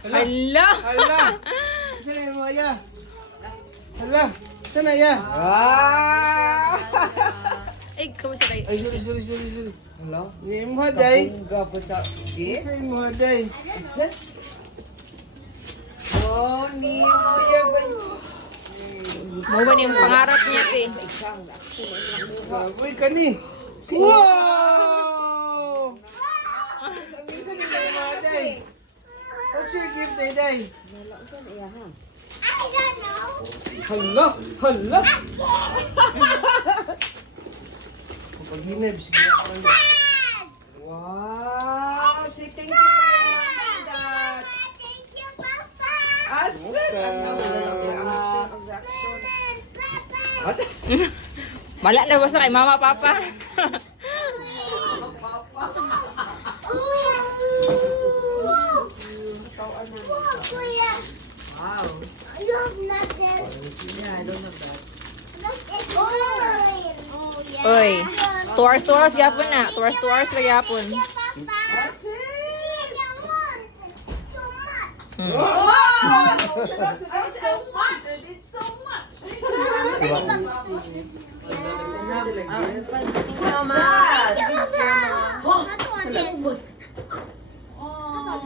Hala! Hala! Saan na yung mga ya? Hala! Saan na ya? Ay, kamusta tayo? Ay, sorry. Hello? Hindi mo haday. Kapungga pa sa... Hindi mo haday. Isis? Oh, New Year ba yun? Mo ba yung pangarap niya, te? Isang Baboy ka ni. Wow! Saan na yung mga day? What's your gift, day, day? Hala! Hala! Kapag hinab, sige ako lang. Wow! Sitting si Dad! Asad! Ang reaction. What? Wala na basta kay mama, papa. Wow. I love nuggets. Yeah, I don't have that. Oh, yeah. Oy, tours yapon na. Tours yapon. Asad! So much. Hmm. Wow! It's so much! It's so much! Mama! That's what it is. Oh,